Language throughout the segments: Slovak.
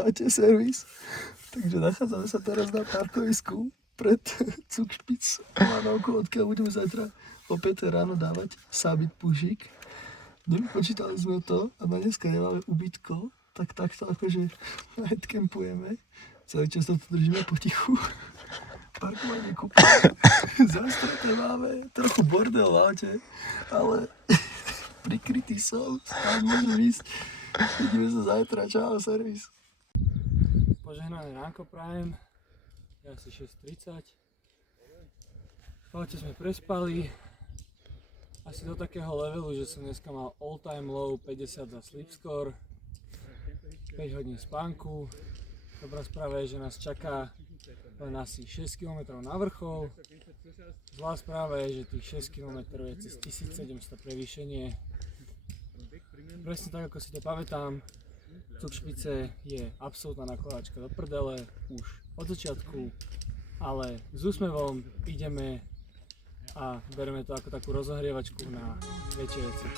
Čaute, servis. Takže nachádzame sa teraz na parkovisku pred Zugspitz Lanovkou, odkiaľ budeme zajtra o 5 ráno dávať Summit pušík. Nepočítali sme to a na dneska nemáme ubytko, tak takto akože headcampujeme. Celý čas to držíme potichu. Parkovanie kúpime. Zastreté máme, trochu bordel v aute, ale prikrytý som, stále môžem ísť. Vidíme sa zajtra, čau, servis. Požehnané ránko prajem, je asi 6:30. V aute sme prespali, asi do takého levelu, že som dneska mal all time low 50 za sleep score, 5 hodín spánku. Dobrá správa je, že nás čaká len asi 6 km na vrchol. Zlá správa je, že tých 6 km je cez 1700 prevýšenie. Presne tak, ako si to pamätám, Zugspitze je absolútna nakladačka do prdele už od začiatku, ale s úsmevom ideme a bereme to ako takú rozohrievačku na väčšie veci.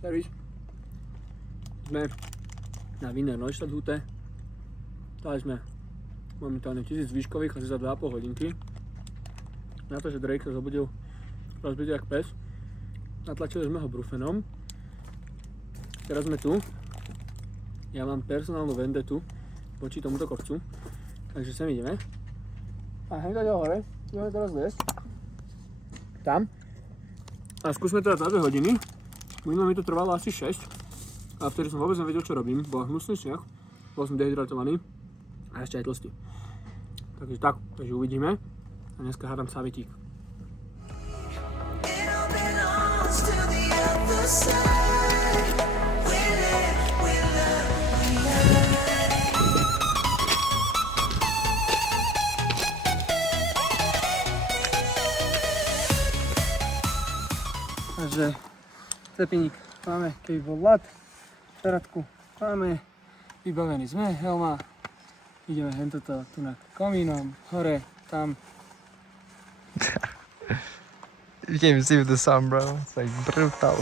Servis. Sme na Wiener Neustadthute. Dali sme momentálne 1000 výškových asi za 2,5 hodinky. Na to, že Drake sa zobudil rozbitý jak pes. Natlačili sme ho brufenom. Teraz sme tu. Ja mám personálnu vendetu voči tomuto kopcu. Takže sem ideme. A hneď hore. Ideme teraz liesť. Tam. A skúsme teda 2 hodiny. Minulé mi to trvalo asi 6 a vtedy som vôbec nevedel, čo robím. Bol hnusný sneh, bol som dehydratovaný a ešte aj tlstý. Takže uvidíme a dneska hádam summitík. Takže cepiník máme, keby bol ľad, peratku máme, vybavení sme, helma, ideme hentoto tu nad komínom, hore, tam. You can't even see with the sun, bro. It's like brutal.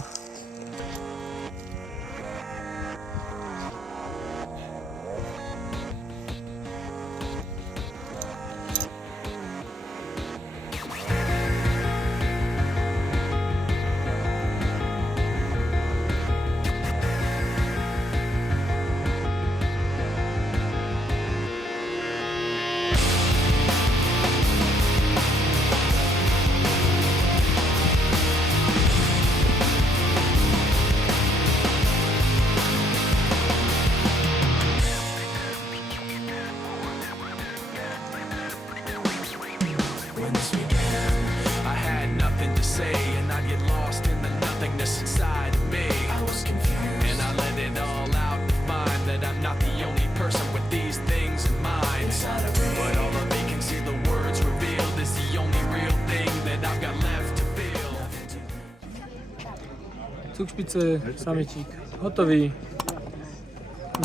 Zugspitze, summitík, hotový,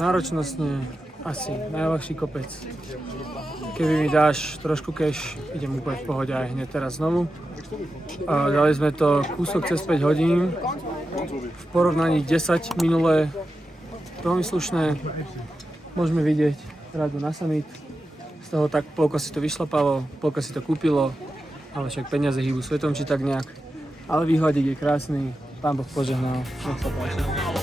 náročnostne asi najľahší kopec. Keby mi dáš trošku cash, idem úplne v pohode aj hneď teraz znovu. A dali sme to kúsok cez 5 hodín, v porovnaní 10 minulé, veľmi slušné. Môžeme vidieť radu na summit, z toho tak polka si to vyšlapalo, polka si to kúpilo, ale však peniaze hýbu svetom či tak nejak. Ale výhľadík je krásny. Pán Boh požehnal, nech sa páči.